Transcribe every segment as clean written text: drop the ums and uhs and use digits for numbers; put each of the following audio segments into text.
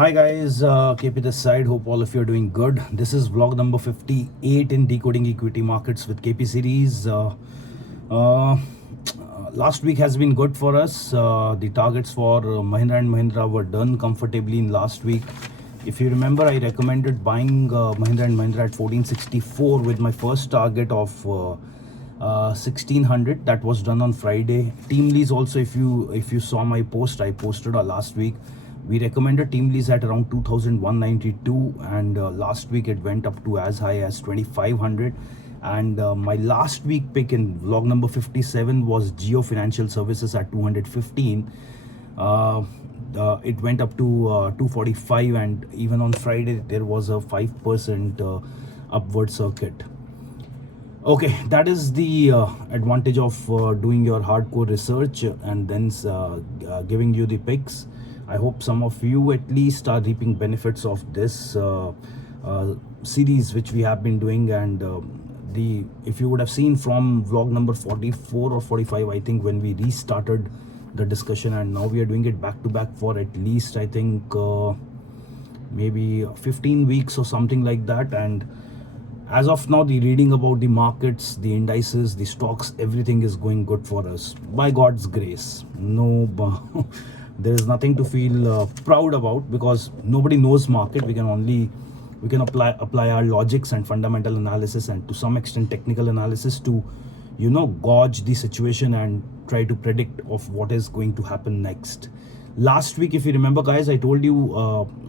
Hi guys, KP this side. Hope all of you are doing good. This is vlog number 58 in Decoding Equity Markets with KP series. Uh, Last week has been good for us. The targets for Mahindra and Mahindra were done comfortably in last week. If you remember, I recommended buying Mahindra and Mahindra at 1464 with my first target of 1600. That was done on Friday. Team lease also, if you saw my post, I posted last week. We recommended team lease at around 2192, and last week it went up to as high as 2500. And my last week pick in vlog number 57 was Geo Financial Services at 215. It went up to 245, and even on Friday there was a 5% upward circuit. Okay, that is the advantage of doing your hardcore research and then giving you the picks. I hope some of you at least are reaping benefits of this series which we have been doing. And if you would have seen from vlog number 44 or 45, I think, when we restarted the discussion, and now we are doing it back to back for at least, I think, maybe 15 weeks or something like that. And as of now, the reading about the markets, the indices, the stocks, everything is going good for us by God's grace. No, there is nothing to feel proud about, because nobody knows market. We can apply our logics and fundamental analysis, and to some extent technical analysis, to gauge the situation and try to predict of what is going to happen next. Last week, if you remember, guys, I told you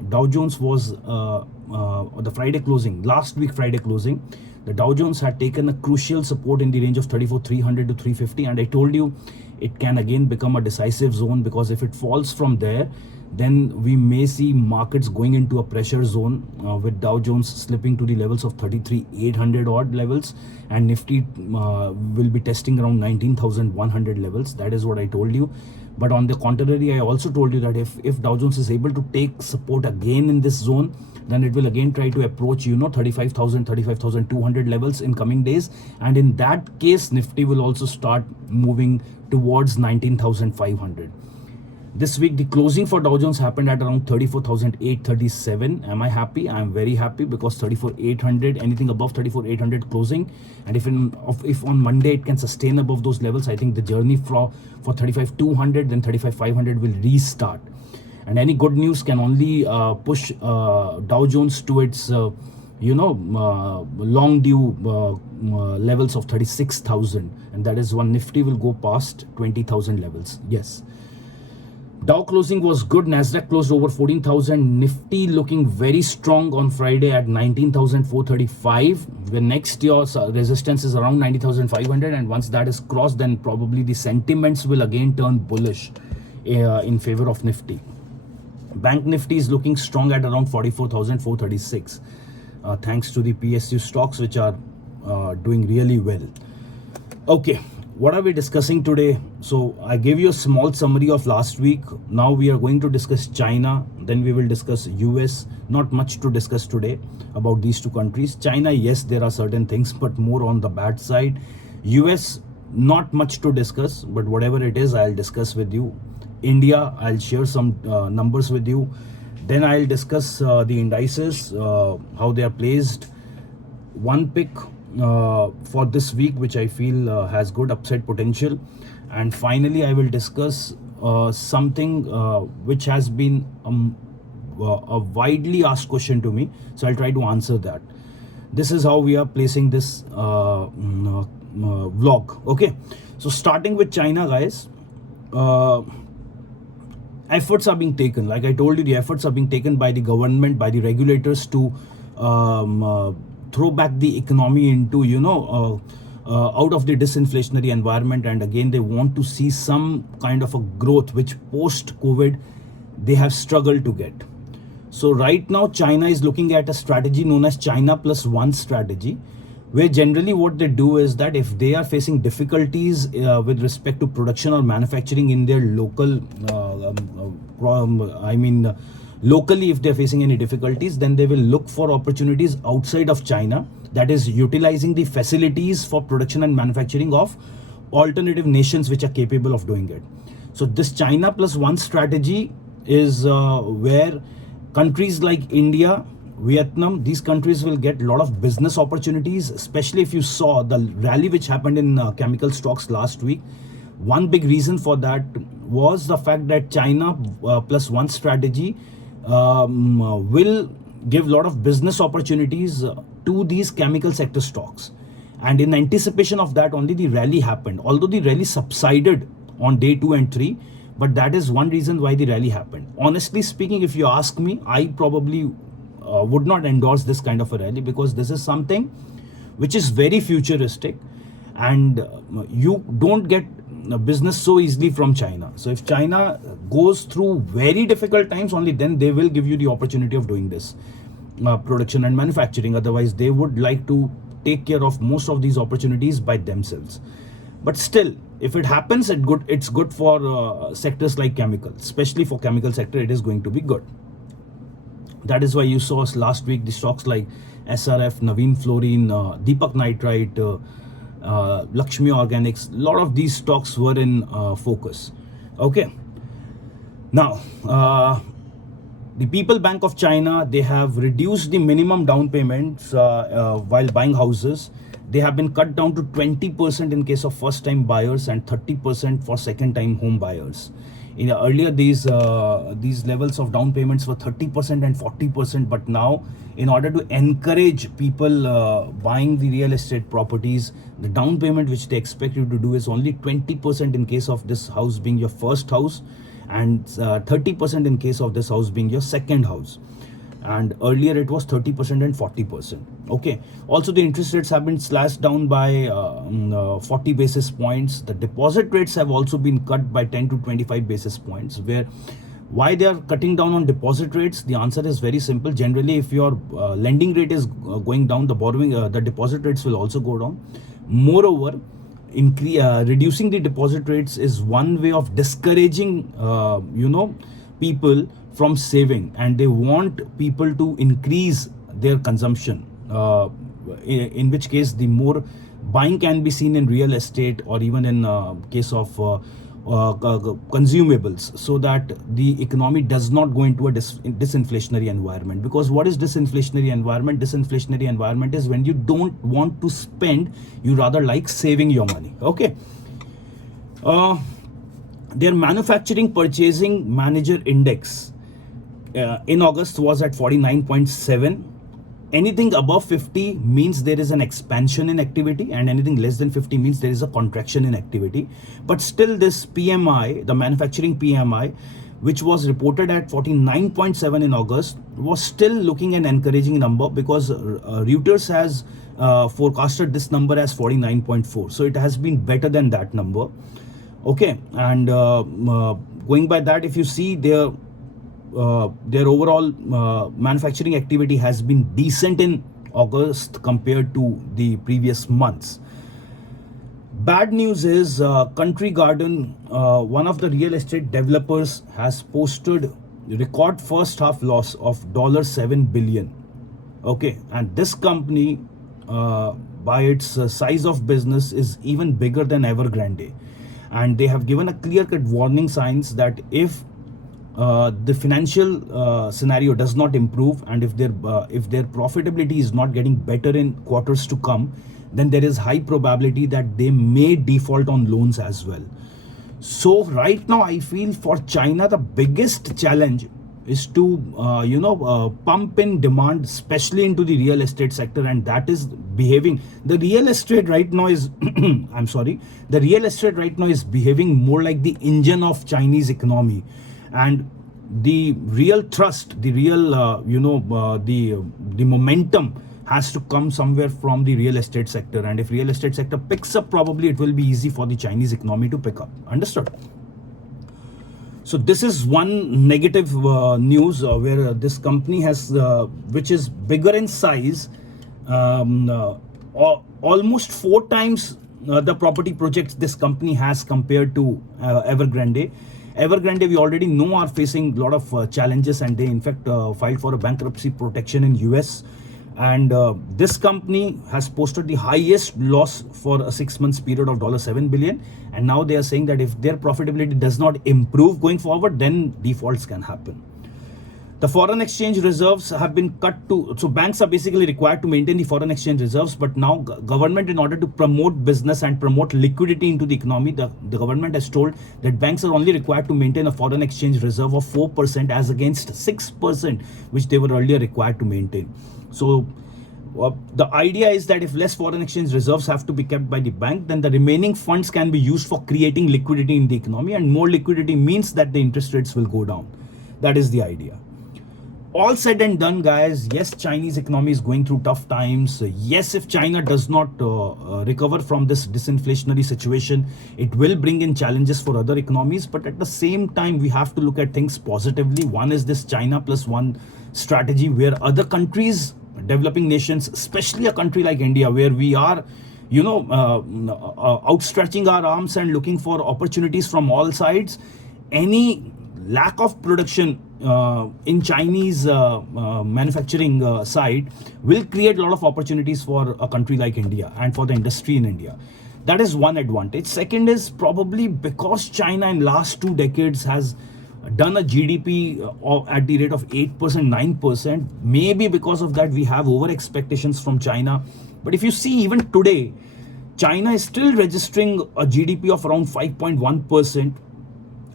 Dow Jones was the Friday closing. Last week Friday closing, the Dow Jones had taken a crucial support in the range of 34,300 to 350, and I told you it can again become a decisive zone, because if it falls from there, then we may see markets going into a pressure zone, with Dow Jones slipping to the levels of 33,800 odd levels, and Nifty will be testing around 19,100 levels. That is what I told you. But on the contrary, I also told you that if Dow Jones is able to take support again in this zone, then it will again try to approach 35,000, 35,200 levels in coming days, and in that case Nifty will also start moving towards 19,500. This week the closing for Dow Jones happened at around 34,837. Am I happy? I am very happy, because 34,800, anything above 34,800 closing, and if on Monday it can sustain above those levels, I think the journey for 35,200, then 35,500 will restart. And any good news can only push Dow Jones to its long due levels of 36,000, and that is when Nifty will go past 20,000 levels. Yes, Dow closing was good. Nasdaq closed over 14,000. Nifty looking very strong on Friday at 19,435. The next year's resistance is around 90,500, and once that is crossed, then probably the sentiments will again turn bullish in favor of Nifty. Bank Nifty is looking strong at around 44,436, thanks to the PSU stocks, which are doing really well. Okay, what are we discussing today? So I gave you a small summary of last week. Now we are going to discuss China, then we will discuss US. Not much to discuss today about these two countries. China, yes, there are certain things, but more on the bad side. US, not much to discuss, but whatever it is, I'll discuss with you. India, I'll share some numbers with you. Then I'll discuss the indices, how they are placed. One pick for this week which I feel has good upside potential. And finally, I will discuss something which has been a widely asked question to me, so I'll try to answer that. This is how we are placing this vlog. Okay, so starting with China, guys, efforts are being taken. Like I told you, the efforts are being taken by the government, by the regulators, to throw back the economy into out of the disinflationary environment. And again, they want to see some kind of a growth, which post COVID they have struggled to get. So right now China is looking at a strategy known as China plus one strategy, where generally what they do is that if they are facing difficulties with respect to production or manufacturing in their local locally, if they're facing any difficulties, then they will look for opportunities outside of China, that is utilizing the facilities for production and manufacturing of alternative nations which are capable of doing it. So this China plus one strategy is where Countries like India, Vietnam, these countries will get a lot of business opportunities, especially if you saw the rally which happened in chemical stocks last week. One big reason for that was the fact that China plus one strategy will give a lot of business opportunities to these chemical sector stocks. And in anticipation of that, only the rally happened. Although the rally subsided on day 2 and 3, but that is one reason why the rally happened. Honestly speaking, if you ask me, I probably would not endorse this kind of a rally, because this is something which is very futuristic, and you don't get business so easily from China. So if China goes through very difficult times, only then they will give you the opportunity of doing this production and manufacturing. Otherwise, they would like to take care of most of these opportunities by themselves. But still, if it happens, it's good for sectors like chemical, especially for chemical sector. It is going to be good. That is why you saw us last week the stocks like SRF, Naveen Fluorine, Deepak Nitrite, Lakshmi Organics. A lot of these stocks were in focus. Okay. Now, the People Bank of China, they have reduced the minimum down payments while buying houses. They have been cut down to 20% in case of first-time buyers and 30% for second-time home buyers. Earlier, these levels of down payments were 30% and 40%, but now, in order to encourage people buying the real estate properties, the down payment which they expect you to do is only 20% in case of this house being your first house, and 30% in case of this house being your second house. And earlier it was 30% and 40%. Okay. Also, the interest rates have been slashed down by 40 basis points. The deposit rates have also been cut by 10 to 25 basis points. Why they are cutting down on deposit rates? The answer is very simple. Generally, if your lending rate is going down, the deposit rates will also go down. Moreover, reducing the deposit rates is one way of discouraging people from saving, and they want people to increase their consumption, in which case the more buying can be seen in real estate, or even in case of consumables, so that the economy does not go into a disinflationary environment. Because what is disinflationary environment? Disinflationary environment is when you don't want to spend, you rather like saving your money. Okay. Their manufacturing purchasing manager index in August was at 49.7. Anything above 50 means there is an expansion in activity, and anything less than 50 means there is a contraction in activity. But still, this PMI, the manufacturing PMI, which was reported at 49.7 in August, was still looking an encouraging number, because Reuters has forecasted this number as 49.4. So it has been better than that number. Okay. And going by that, if you see their overall manufacturing activity has been decent in August compared to the previous months. Bad news is Country Garden, one of the real estate developers, has posted record first half loss of $7 billion. Okay, and this company, by its size of business, is even bigger than Evergrande, and they have given a clear-cut warning signs that if the financial scenario does not improve, and if their profitability is not getting better in quarters to come, then there is high probability that they may default on loans as well. So right now, I feel for China, the biggest challenge is to pump in demand, especially into the real estate sector, and that is behaving. The real estate right now is I'm sorry, the real estate right now is behaving more like the engine of Chinese economy. And the real thrust, the real the momentum has to come somewhere from the real estate sector. And if real estate sector picks up, probably it will be easy for the Chinese economy to pick up. Understood? So this is one negative news where this company has, which is bigger in size, almost 4 times the property projects this company has compared to Evergrande. Evergrande, we already know, are facing a lot of challenges, and they in fact filed for a bankruptcy protection in US. And this company has posted the highest loss for a 6 months period of $7 billion. And now they are saying that if their profitability does not improve going forward, then defaults can happen. The foreign exchange reserves have been cut to, so banks are basically required to maintain the foreign exchange reserves, but now government, in order to promote business and promote liquidity into the economy, the government has told that banks are only required to maintain a foreign exchange reserve of 4% as against 6%, which they were earlier required to maintain. So the idea is that if less foreign exchange reserves have to be kept by the bank, then the remaining funds can be used for creating liquidity in the economy, and more liquidity means that the interest rates will go down. That is the idea. All said and done, guys, yes, Chinese economy is going through tough times. Yes, if China does not recover from this disinflationary situation, it will bring in challenges for other economies. But at the same time, we have to look at things positively. One is this China plus one strategy, where other countries, developing nations, especially a country like India, where we are outstretching our arms and looking for opportunities from all sides. Any lack of production in Chinese manufacturing side will create a lot of opportunities for a country like India and for the industry in India. That is one advantage. Second is probably because China in last 2 decades has done a GDP at the rate of 8%, 9%. Maybe because of that we have over expectations from China. But if you see, even today, China is still registering a GDP of around 5.1%.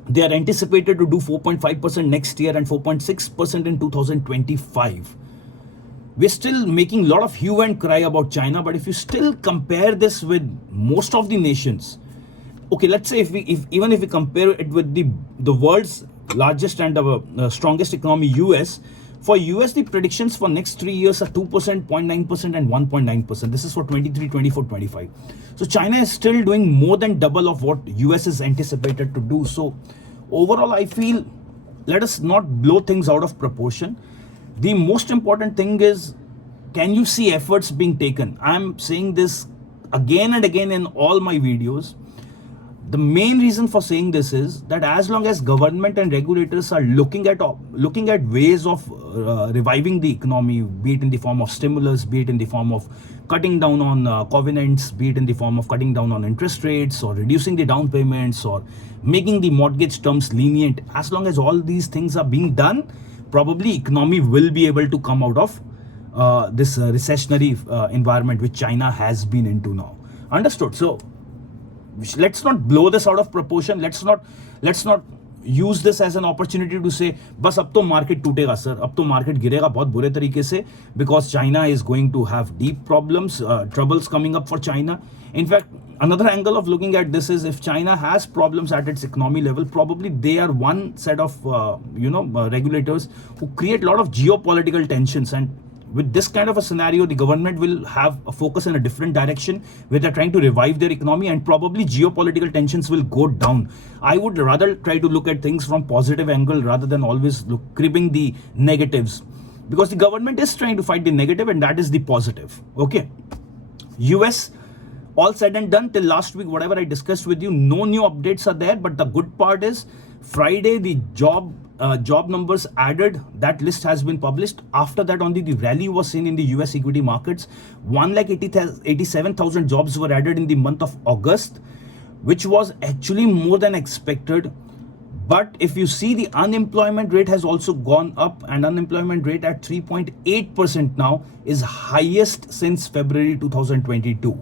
They are anticipated to do 4.5% next year and 4.6% in 2025. We're still making a lot of hue and cry about China, but if you still compare this with most of the nations, okay, let's say even if we compare it with the world's largest and strongest economy, US. For US, the predictions for next 3 years are 2%, 0.9% and 1.9%. This is for 23, 24, 25. So China is still doing more than double of what US is anticipated to do. So overall, I feel, let us not blow things out of proportion. The most important thing is, can you see efforts being taken? I'm saying this again and again in all my videos. The main reason for saying this is that as long as government and regulators are looking at ways of reviving the economy, be it in the form of stimulus, be it in the form of cutting down on covenants, be it in the form of cutting down on interest rates or reducing the down payments or making the mortgage terms lenient, as long as all these things are being done, probably economy will be able to come out of this recessionary environment which China has been into now. Understood? So let's not blow this out of proportion. Let's not use this as an opportunity to say बस अब तो market टूटेगा sir, अब तो market गिरेगा बहुत बुरे तरीके से, because China is going to have deep problems, troubles coming up for China. In fact, another angle of looking at this is, if China has problems at its economy level, probably they are one set of regulators who create a lot of geopolitical tensions. And with this kind of a scenario, the government will have a focus in a different direction where they're trying to revive their economy, and probably geopolitical tensions will go down. I would rather try to look at things from positive angle rather than always cribbing the negatives, because the government is trying to fight the negative and that is the positive. Okay. US, all said and done, till last week, whatever I discussed with you, no new updates are there. But the good part is, Friday, the job numbers added, that list has been published. After that, only the rally was seen in the US equity markets. 1,87,000 jobs were added in the month of August, which was actually more than expected. But if you see, the unemployment rate has also gone up, and unemployment rate at 3.8% now is highest since February 2022.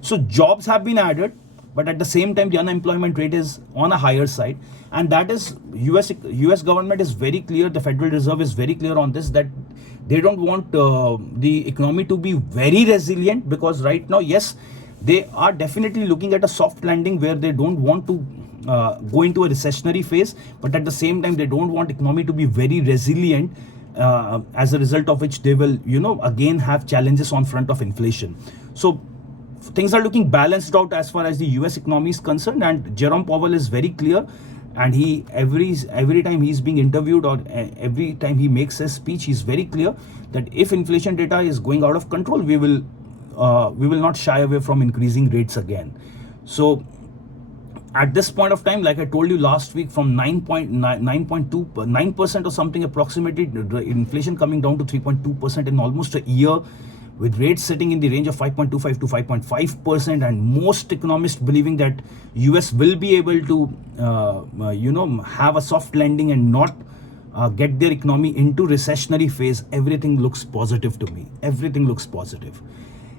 So jobs have been added, but at the same time, the unemployment rate is on a higher side. And that is, US government is very clear, the Federal Reserve is very clear on this, that they don't want the economy to be very resilient, because right now, yes, they are definitely looking at a soft landing where they don't want to go into a recessionary phase, but at the same time, they don't want economy to be very resilient, as a result of which they will, again have challenges on front of inflation. So things are looking balanced out as far as the US economy is concerned, and Jerome Powell is very clear, and he every time he's being interviewed or every time he makes a speech, he's very clear that if inflation data is going out of control, we will not shy away from increasing rates again. So at this point of time, like I told you last week, from 9.9% or something approximately, inflation coming down to 3.2% in almost a year, with rates sitting in the range of 5.25 to 5.5%, and most economists believing that US will be able to have a soft landing and not get their economy into recessionary phase, everything looks positive to me. Everything looks positive.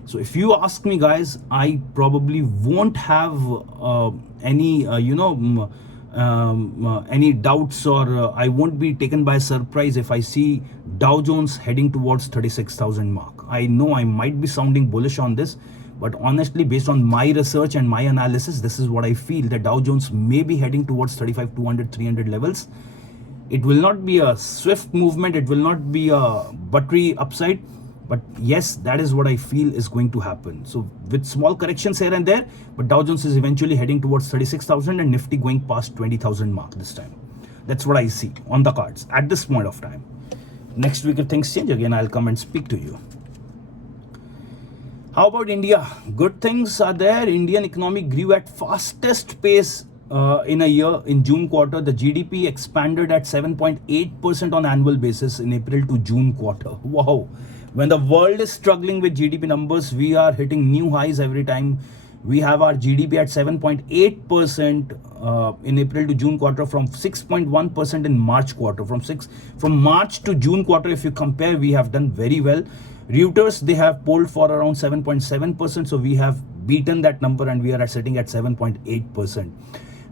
So if you ask me, guys, I probably won't have any any doubts, or I won't be taken by surprise if I see Dow Jones heading towards 36,000 mark. I know I might be sounding bullish on this, but honestly, based on my research and my analysis, this is what I feel, that Dow Jones may be heading towards 35,200, 300 levels. It will not be a swift movement, it will not be a buttery upside, but yes, that is what I feel is going to happen. So with small corrections here and there, but Dow Jones is eventually heading towards 36,000 and Nifty going past 20,000 mark this time. That's what I see on the cards at this point of time. Next week, if things change again, I'll come and speak to you. How about India? Good things are there. Indian economy grew at fastest pace in a year. In June quarter, the GDP expanded at 7.8% on annual basis in April to June quarter. Wow. When the world is struggling with GDP numbers, we are hitting new highs every time. We have our GDP at 7.8% in April to June quarter, from 6.1% in March quarter. From March to June quarter, if you compare, we have done very well. Reuters, they have polled for around 7.7%, so we have beaten that number and we are sitting at 7.8%.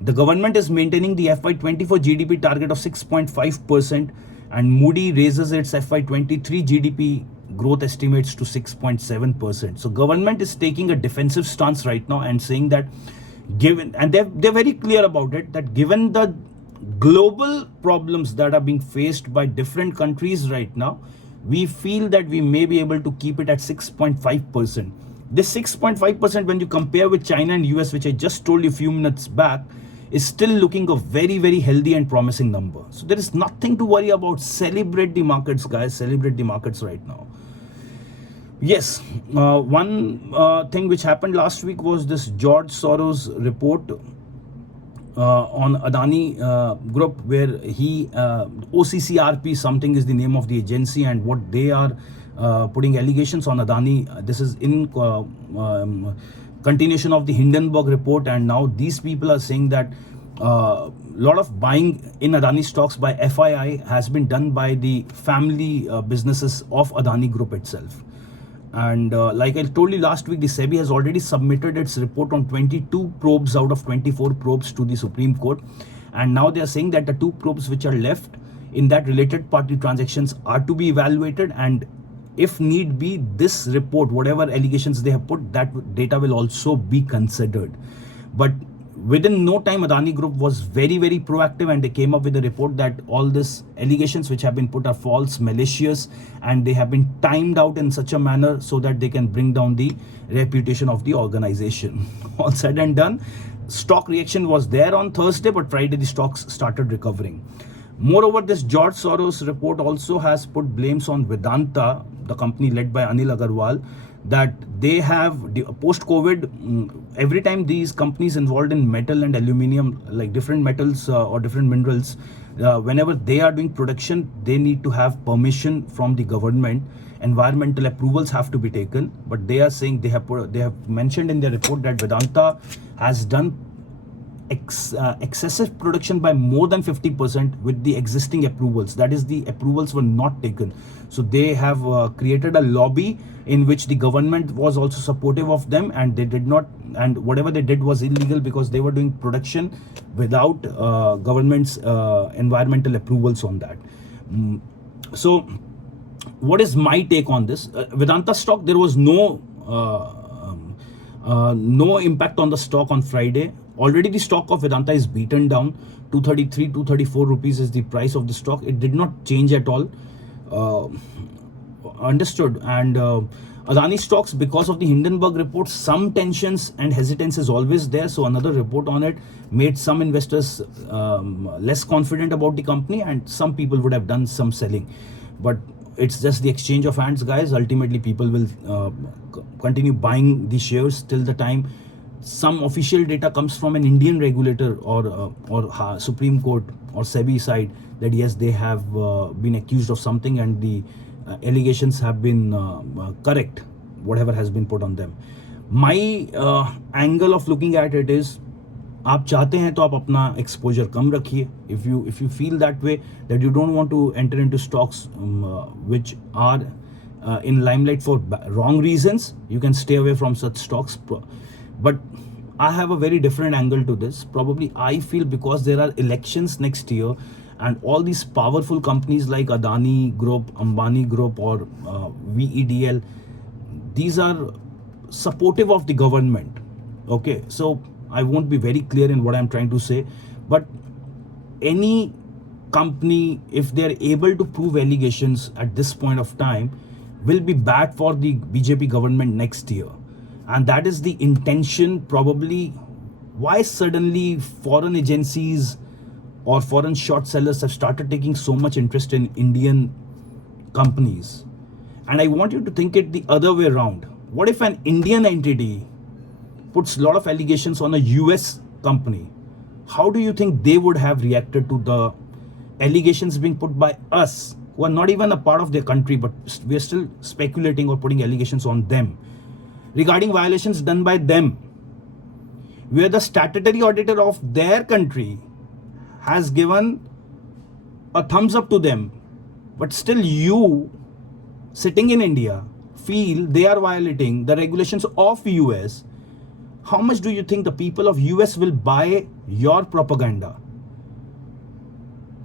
The government is maintaining the FY24 GDP target of 6.5%, and Moody raises its FY23 GDP growth estimates to 6.7%. So government is taking a defensive stance right now and saying that they're very clear about it, that given the global problems that are being faced by different countries right now, we feel that we may be able to keep it at 6.5%. This 6.5%, when you compare with China and US, which I just told you a few minutes back, is still looking a very, very healthy and promising number. So there is nothing to worry about. Celebrate the markets, guys. Celebrate the markets right now. Yes, one thing which happened last week was this George Soros report on Adani Group, where he OCCRP something is the name of the agency, and what they are putting allegations on Adani. This is in continuation of the Hindenburg report, and now these people are saying that lot of buying in Adani stocks by FII has been done by the family businesses of Adani Group itself. And like I told you last week, the SEBI has already submitted its report on 22 probes out of 24 probes to the Supreme Court. And now they are saying that the 2 probes which are left in that related party transactions are to be evaluated. And if need be, this report, whatever allegations they have put, that data will also be considered. But within no time, Adani Group was very, very proactive, and they came up with a report that all these allegations which have been put are false, malicious, and they have been timed out in such a manner so that they can bring down the reputation of the organization. All said and done, stock reaction was there on Thursday, but Friday the stocks started recovering. Moreover, this George Soros report also has put blames on Vedanta, the company led by Anil Agarwal, that they have post-COVID, every time these companies involved in metal and aluminium, like different metals or different minerals, whenever they are doing production, they need to have permission from the government. Environmental approvals have to be taken, but they are saying they have mentioned in their report that Vedanta has done excessive production by more than 50% with the existing approvals. That is, the approvals were not taken. So they have created a lobby in which the government was also supportive of them, and they did not, and whatever they did was illegal because they were doing production without government's environmental approvals on that. So what is my take on this? Vedanta stock, there was no impact on the stock on Friday. Already the stock of Vedanta is beaten down. 233, 234 rupees is the price of the stock. It did not change at all. Understood. And Adani stocks, because of the Hindenburg report, some tensions and hesitance is always there. So another report on it made some investors less confident about the company, and some people would have done some selling. But it's just the exchange of hands, guys. Ultimately, people will continue buying the shares till the time some official data comes from an Indian regulator or Supreme Court or SEBI side that yes, they have been accused of something and the allegations have been correct, whatever has been put on them. My angle of looking at it is, आप चाहते हैं तो आप अपना exposure कम रखिए. If you feel that way, that you don't want to enter into stocks which are in limelight for wrong reasons, you can stay away from such stocks. But I have a very different angle to this. Probably I feel because there are elections next year, and all these powerful companies like Adani Group, Ambani Group, or VEDL, these are supportive of the government. Okay, so I won't be very clear in what I'm trying to say, but any company, if they're able to prove allegations at this point of time, will be bad for the BJP government next year. And that is the intention, probably why suddenly foreign agencies or foreign short sellers have started taking so much interest in Indian companies. And I want you to think it the other way around. What if an Indian entity puts a lot of allegations on a US company? How do you think they would have reacted to the allegations being put by us, who are not even a part of their country, but we are still speculating or putting allegations on them regarding violations done by them, where the statutory auditor of their country has given a thumbs up to them, but still you, sitting in India, feel they are violating the regulations of US. How much do you think the people of US will buy your propaganda?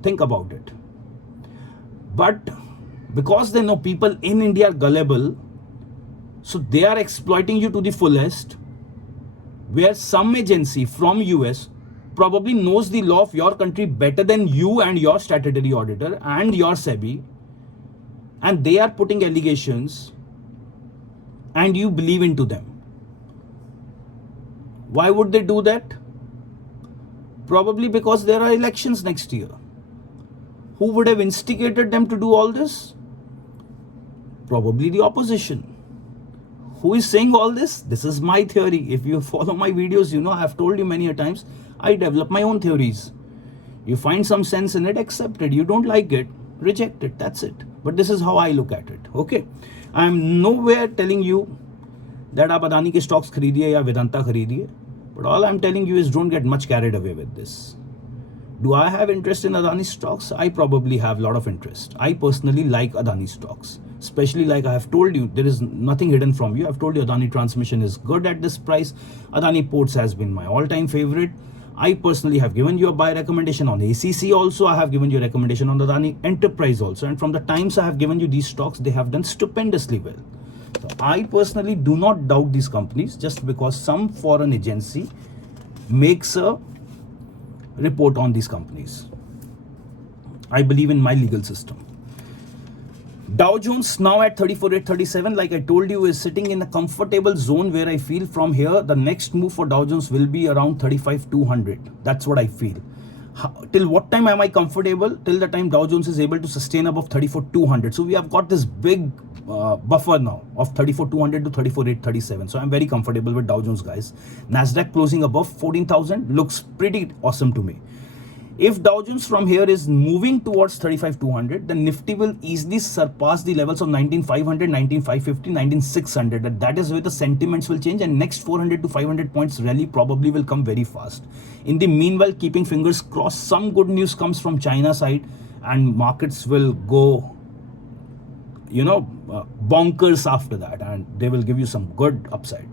Think about it. But because they know people in India are gullible, so they are exploiting you to the fullest, where some agency from US probably knows the law of your country better than you and your statutory auditor and your SEBI, and they are putting allegations and you believe into them. Why would they do that? Probably because there are elections next year. Who would have instigated them to do all this? Probably the opposition. Who is saying all this? This is my theory. If you follow my videos, you know I have told you many a times, I develop my own theories. You find some sense in it, accept it. You don't like it, reject it. That's it. But this is how I look at it. Okay. I am nowhere telling you that आप अदानी के stocks खरीदिए या वेदांता खरीदिए. But all I'm telling you is don't get much carried away with this. Do I have interest in Adani stocks? I probably have a lot of interest. I personally like Adani stocks. Especially, like I have told you, there is nothing hidden from you. I've told you Adani Transmission is good at this price. Adani Ports has been my all-time favorite. I personally have given you a buy recommendation on ACC also. I have given you a recommendation on Adani Enterprise also. And from the times I have given you these stocks, they have done stupendously well. So I personally do not doubt these companies just because some foreign agency makes a report on these companies. I believe in my legal system. Dow Jones now at 34,837, like I told you, is sitting in a comfortable zone where I feel from here the next move for Dow Jones will be around 35,200. That's what I feel. Till what time am I comfortable? Till the time Dow Jones is able to sustain above 34,200. So we have got this big buffer now of 34,200 to 34,837. So I'm very comfortable with Dow Jones, guys. Nasdaq closing above 14,000 looks pretty awesome to me. If Dow Jones from here is moving towards 35,200, then Nifty will easily surpass the levels of 19,500, 19,550, 19,600. That is where the sentiments will change, and next 400 to 500 points rally probably will come very fast. In the meanwhile, keeping fingers crossed, some good news comes from China side and markets will go, bonkers after that, and they will give you some good upside.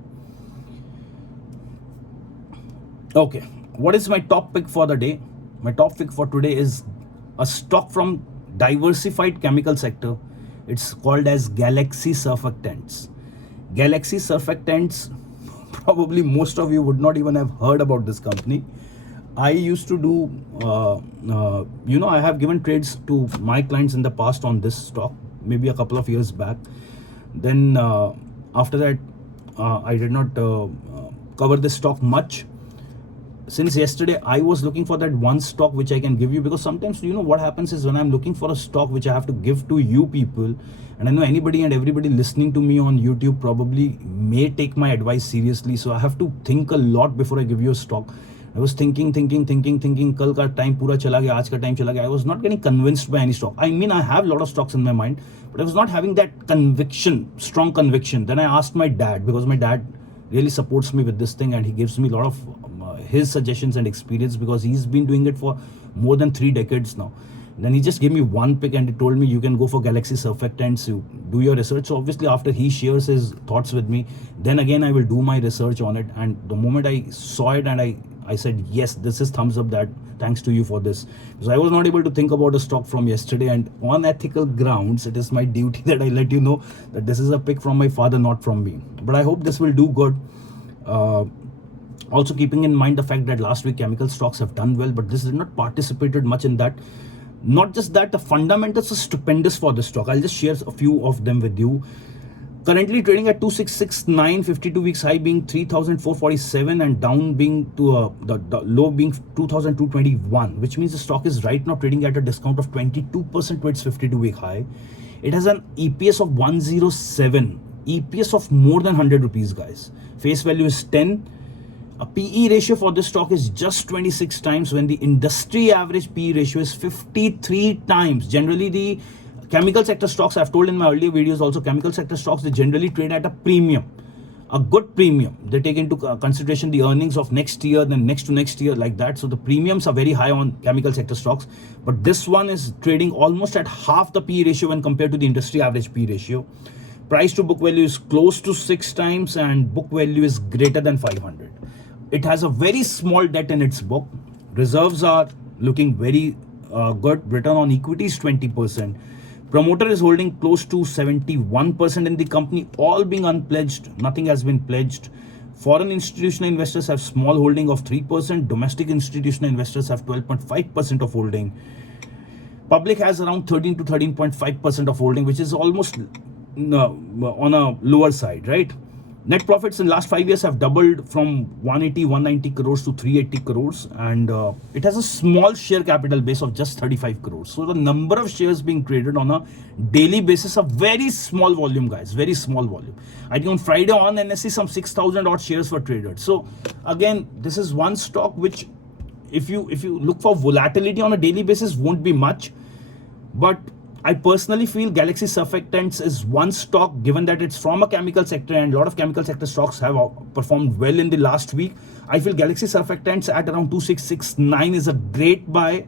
Okay, what is my top pick for the day? My top pick for today is a stock from diversified chemical sector. It's called as Galaxy Surfactants. Galaxy Surfactants, probably most of you would not even have heard about this company. I used to do, I have given trades to my clients in the past on this stock, maybe a couple of years back. Then after that, I did not cover this stock much. Since yesterday, I was looking for that one stock which I can give you, because sometimes, what happens is when I'm looking for a stock which I have to give to you people, and I know anybody and everybody listening to me on YouTube probably may take my advice seriously. So I have to think a lot before I give you a stock. I was thinking, kal ka time pura chala gaya, aaj ka time chala gaya. I was not getting convinced by any stock. I mean, I have a lot of stocks in my mind, but I was not having that conviction, strong conviction. Then I asked my dad, because my dad really supports me with this thing and he gives me a lot of his suggestions and experience, because he's been doing it for more than 3 decades now. Then he just gave me one pick and he told me you can go for Galaxy surfactants, you do your research. So obviously after he shares his thoughts with me, then again I will do my research on it. And the moment I saw it and I said, yes, this is thumbs up, that thanks to you for this. Because I was not able to think about a stock from yesterday, and on ethical grounds, it is my duty that I let you know that this is a pick from my father, not from me. But I hope this will do good. Also keeping in mind the fact that last week chemical stocks have done well, but this did not participated much in that. Not just that, the fundamentals are stupendous for this stock. I'll just share a few of them with you. Currently trading at 2669, 52 weeks high being 3447 and down being to the low being 2221, which means the stock is right now trading at a discount of 22% to its 52 week high. It has an EPS of 107, EPS of more than 100 rupees, guys. Face value is 10. A PE ratio for this stock is just 26 times when the industry average PE ratio is 53 times. Generally, the chemical sector stocks, I've told in my earlier videos also, chemical sector stocks, they generally trade at a premium, a good premium. They take into consideration the earnings of next year, then next to next year, like that. So the premiums are very high on chemical sector stocks. But this one is trading almost at half the PE ratio when compared to the industry average PE ratio. Price to book value is close to 6 times and book value is greater than 500. It has a very small debt in its book. Reserves are looking very good. Return on equity is 20%. Promoter is holding close to 71% in the company, all being unpledged. Nothing has been pledged. Foreign institutional investors have small holding of 3%. Domestic institutional investors have 12.5% of holding. Public has around 13 to 13.5% of holding, which is almost on a lower side, right? Net profits in last 5 years have doubled from 190 crores to 380 crores, and it has a small share capital base of just 35 crores. So the number of shares being traded on a daily basis, a very small volume, guys, very small volume. I think on Friday on NSE some 6,000 odd shares were traded. So again, this is one stock which, if you look for volatility on a daily basis, won't be much. But I personally feel Galaxy Surfactants is one stock, given that it's from a chemical sector and a lot of chemical sector stocks have performed well in the last week. I feel Galaxy Surfactants at around 2669 is a great buy.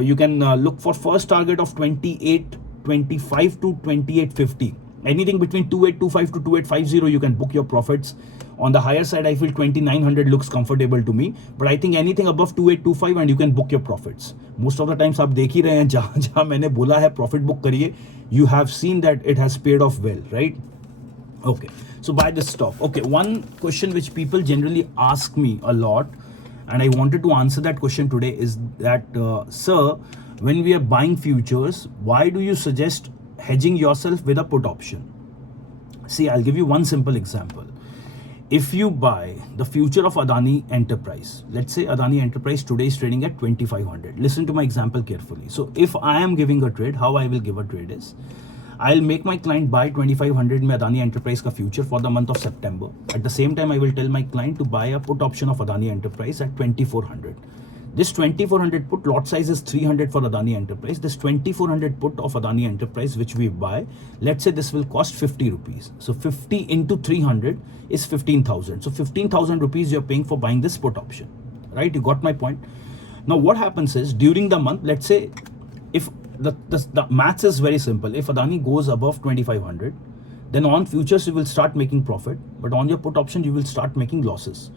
You can look for first target of 2825 to 2850. Anything between 2825 to 2850, you can book your profits. On the higher side, I feel 2900 looks comfortable to me, but I think anything above 2825 and you can book your profits. Most of the times आप देख ही रहे हैं जहाँ मैंने बोला है profit book करिए, you have seen that it has paid off well, right? Okay, so buy this stock. Okay, one question which people generally ask me a lot, and I wanted to answer that question today, is that sir, when we are buying futures, why do you suggest hedging yourself with a put option? See, I'll give you one simple example. If you buy the future of Adani Enterprise, let's say Adani Enterprise today is trading at 2500. Listen to my example carefully. So if I am giving a trade, how I will give a trade is, I'll make my client buy 2500 में Adani Enterprise का future for the month of September. At the same time, I will tell my client to buy a put option of Adani Enterprise at 2400. This 2400 put lot size is 300 for Adani Enterprise. This 2400 put of Adani Enterprise which we buy, let's say this will cost 50 rupees. So 50 into 300 is 15,000. So 15,000 rupees you're paying for buying this put option, right? You got my point. Now what happens is, during the month, let's say if the maths is very simple. If Adani goes above 2500, then on futures you will start making profit, but on your put option you will start making losses.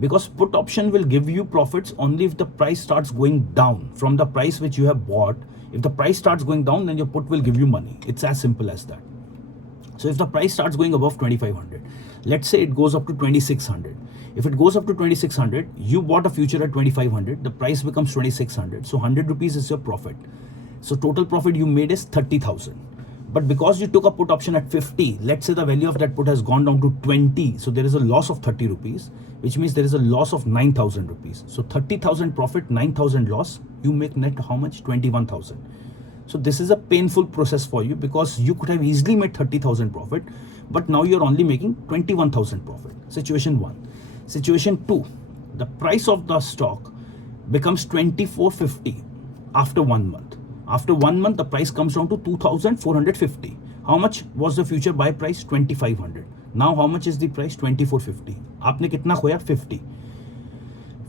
Because put option will give you profits only if the price starts going down from the price which you have bought. If the price starts going down, then your put will give you money. It's as simple as that. So if the price starts going above 2500, let's say it goes up to 2600. If it goes up to 2600, you bought a future at 2500, the price becomes 2600. So 100 rupees is your profit. So total profit you made is 30,000. But because you took a put option at 50, let's say the value of that put has gone down to 20. So there is a loss of 30 rupees, which means there is a loss of 9,000 rupees. So 30,000 profit, 9,000 loss, you make net how much? 21,000. So this is a painful process for you, because you could have easily made 30,000 profit, but now you're only making 21,000 profit. Situation 1. Situation 2, the price of the stock becomes 2450 after 1 month. After 1 month, the price comes down to 2,450. How much was the future buy price? 2,500. Now how much is the price? 2,450. आपने कितना खोया? 50.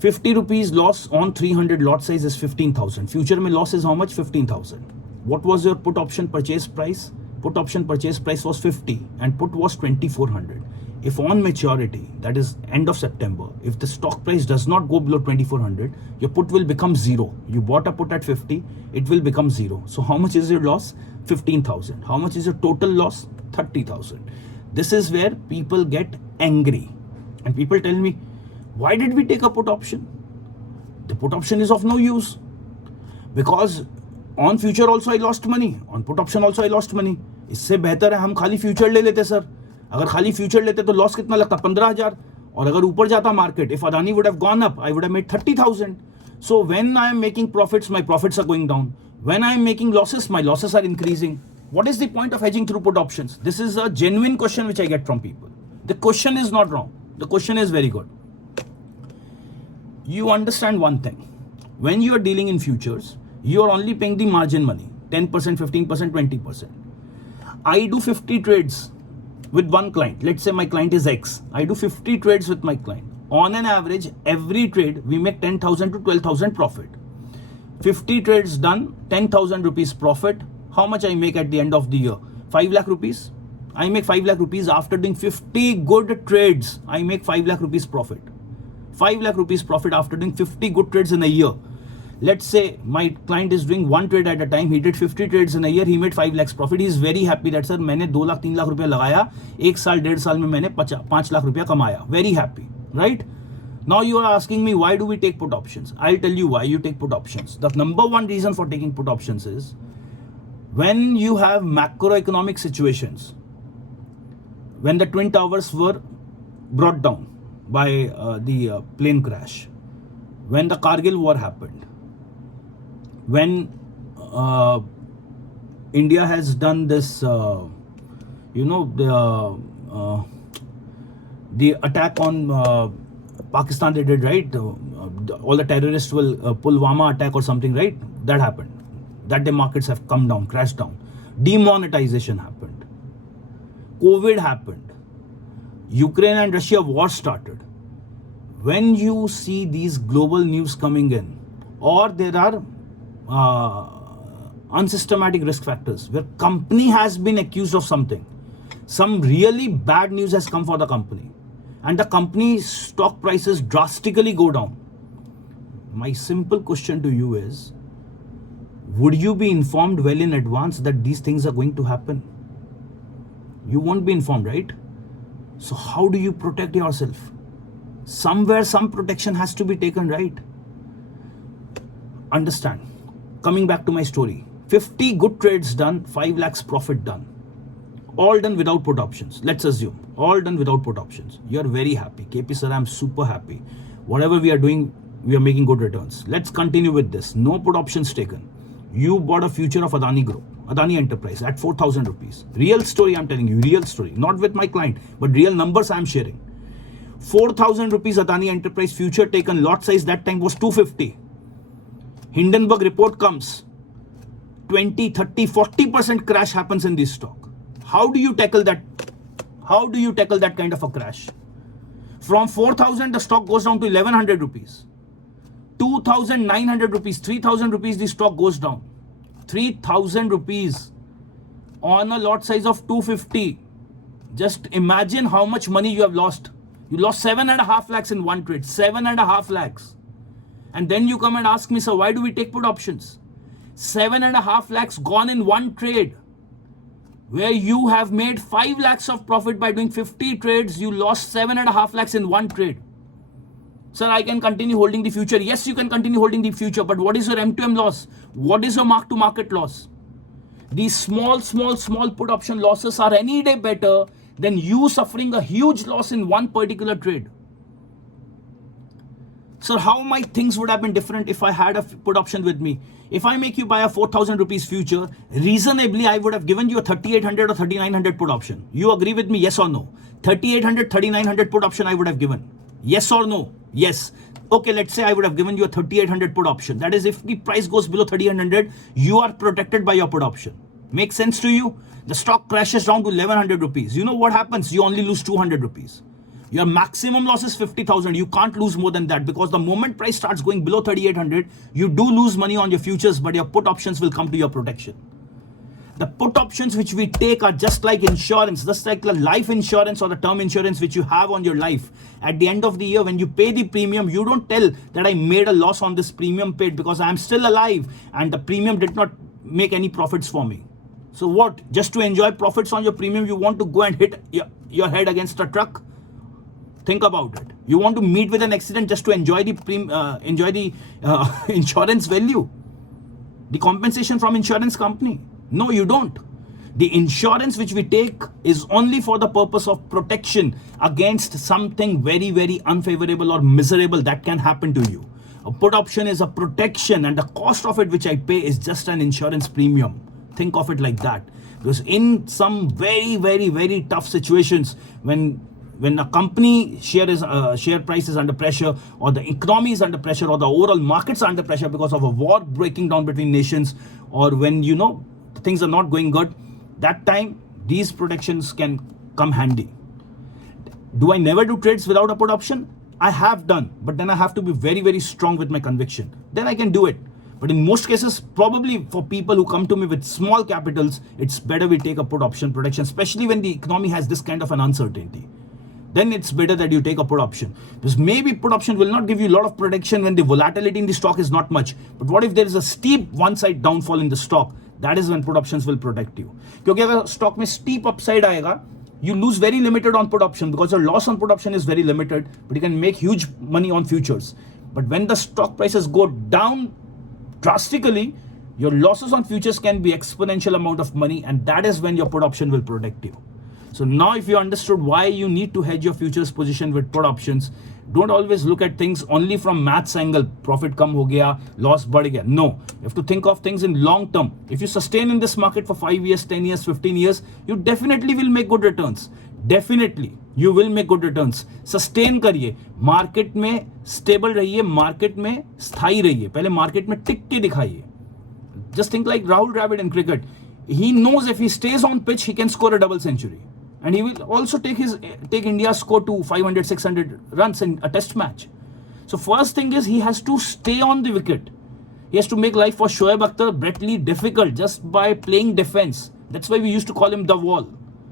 50 rupees loss on 300 lot size is 15,000. Future mein loss is how much? 15,000. What was your put option purchase price? Put option purchase price was 50 and put was 2,400. If on maturity, that is end of September, if the stock price does not go below 2,400, your put will become zero. You bought a put at 50, it will become zero. So how much is your loss? 15,000. How much is your total loss? 30,000. This is where people get angry. And people tell me, why did we take a put option? The put option is of no use. Because on future also I lost money. On put option also I lost money. इससे बेहतर है हम खाली future ले लेते sir. अगर खाली future लेते तो लॉस कितना लगता? 15,000. और अगर ऊपर जाता market, if Adani would have gone up, I would have made 30,000. So when I am making profits, my profits are going down. When I am making losses, my losses are increasing. What is the point of hedging through put options? This is a genuine question which I get from people. The question is not wrong. The question is very good. You understand one thing. When you are dealing in futures, you are only paying the margin money. 10%, 15%, 20%. I do 50 trades with one client. Let's say my client is X. I do 50 trades with my client. On an average, every trade, we make 10,000 to 12,000 profit. 50 trades done, 10,000 rupees profit. How much I make at the end of the year? 5 lakh rupees. I make 5 lakh rupees after doing 50 good trades. I make 5 lakh rupees profit. 5 lakh rupees profit after doing 50 good trades in a year. Let's say my client is doing one trade at a time. He did 50 trades in a year. He made 5 lakhs profit. He is very happy that sir, मैंने 2 लाख 3 लाख रुपया लगाया. 1 साल 1.5 साल में मैंने 5 लाख रुपया कमाया. Very happy, right? Now you are asking me, why do we take put options? I'll tell you why you take put options. The number one reason for taking put options is when you have macroeconomic situations, when the Twin Towers were brought down by the plane crash, when the Kargil war happened, when India has done this, the attack on Pakistan, they did, right? All the terrorists will Pulwama attack or something, right? That happened. That day markets have come down, crashed down. Demonetization happened. COVID happened. Ukraine and Russia war started. When you see these global news coming in, or there are unsystematic risk factors where company has been accused of something, some really bad news has come for the company, and the company's stock prices drastically go down. My simple question to you is, would you be informed well in advance that these things are going to happen? You won't be informed, right? So how do you protect yourself? Somewhere some protection has to be taken, right? Understand. Coming back to my story, 50 good trades done, 5 lakhs profit done. All done without put options. Let's assume all done without put options. You're very happy. KP sir, I'm super happy. Whatever we are doing, we are making good returns. Let's continue with this. No put options taken. You bought a future of Adani Group, Adani Enterprise at 4,000 rupees. Real story, I'm telling you, real story. Not with my client, but real numbers I'm sharing. 4,000 rupees Adani Enterprise future taken, lot size that time was 250. Hindenburg report comes. 20, 30, 40% crash happens in this stock. How do you tackle that? How do you tackle that kind of a crash? From 4,000, the stock goes down to 1,100 rupees. 2,900 rupees, 3,000 rupees, the stock goes down. 3,000 rupees on a lot size of 250. Just imagine how much money you have lost. You lost 7.5 lakhs in one trade. 7.5 lakhs. And then you come and ask me, sir, why do we take put options? 7.5 lakhs gone in one trade. Where you have made 5 lakhs of profit by doing 50 trades, you lost 7.5 lakhs in one trade. Sir, I can continue holding the future. Yes, you can continue holding the future, but what is your M2M loss? What is your mark-to-market loss? These small put option losses are any day better than you suffering a huge loss in one particular trade. Sir, how my things would have been different if I had a put option with me? If I make you buy a 4,000 rupees future, reasonably I would have given you a 3,800 or 3,900 put option. You agree with me, yes or no? 3,800, 3,900 put option I would have given. Yes or no? Yes. Okay, let's say I would have given you a 3,800 put option. That is, if the price goes below 3,800, you are protected by your put option. Makes sense to you? The stock crashes down to 1,100 rupees. You know what happens? You only lose 200 rupees. Your maximum loss is 50,000. You can't lose more than that, because the moment price starts going below 3,800, you do lose money on your futures, but your put options will come to your protection. The put options which we take are just like insurance, just like the life insurance or the term insurance which you have on your life. At the end of the year, when you pay the premium, you don't tell that I made a loss on this premium paid because I'm still alive and the premium did not make any profits for me. So what? Just to enjoy profits on your premium, you want to go and hit your head against a truck? Think about it. You want to meet with an accident just to enjoy the insurance value, the compensation from insurance company? No, you don't. The insurance which we take is only for the purpose of protection against something very, very unfavorable or miserable that can happen to you. A put option is a protection, and the cost of it which I pay is just an insurance premium. Think of it like that. Because in some very, very, very tough situations, when a company share price is under pressure, or the economy is under pressure, or the overall markets are under pressure because of a war breaking down between nations, or when things are not going good, that time these protections can come handy. Do I never do trades without a put option? I have done, but then I have to be very, very strong with my conviction. Then I can do it. But in most cases, probably for people who come to me with small capitals, it's better we take a put option protection, especially when the economy has this kind of an uncertainty. Then it's better that you take a put option, because maybe put option will not give you a lot of protection when the volatility in the stock is not much. But what if there is a steep one side downfall in the stock? That is when put options will protect you. Because if stock में steep upside आएगा, you lose very limited on put option, because your loss on put option is very limited, but you can make huge money on futures. But when the stock prices go down drastically, your losses on futures can be exponential amount of money, and that is when your put option will protect you. So now if you understood why you need to hedge your futures position with put options, don't always look at things only from maths angle. Profit come ho gaya, loss बढ़ गया. No, you have to think of things in long term. If you sustain in this market for 5 years, 10 years, 15 years, you definitely will make good returns. Definitely you will make good returns. Sustain करिए, market में stable रहिए, market में स्थायी रहिए. पहले market में टिक के दिखाइए. Just think like Rahul Dravid in cricket. He knows if he stays on pitch, he can score a double century. And he will also take India's score to 500, 600 runs in a test match. So first thing is he has to stay on the wicket. He has to make life for Shoaib Akhtar, Brett Lee difficult just by playing defense. That's why we used to call him the wall,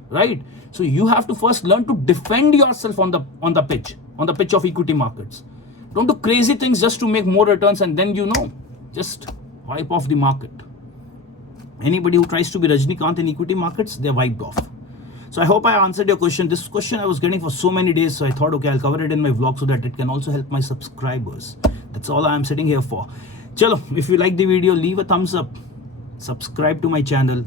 right? So you have to first learn to defend yourself on the pitch of equity markets. Don't do crazy things just to make more returns and then just wipe off the market. Anybody who tries to be Rajnikant in equity markets, they're wiped off. So I hope I answered your question. This question I was getting for so many days, so I thought, okay, I'll cover it in my vlog so that it can also help my subscribers. That's all I am sitting here for. Chalo, if you like the video, leave a thumbs up. Subscribe to my channel.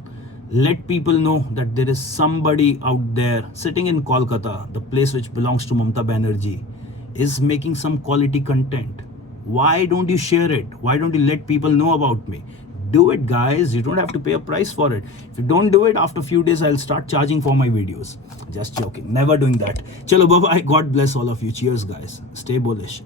Let people know that there is somebody out there sitting in Kolkata, the place which belongs to Mamata Banerjee, is making some quality content. Why don't you share it? Why don't you let people know about me? Do it, guys. You don't have to pay a price for it. If you don't do it, after a few days, I'll start charging for my videos. Just joking. Never doing that. Chalo, bye-bye. God bless all of you. Cheers, guys. Stay bullish.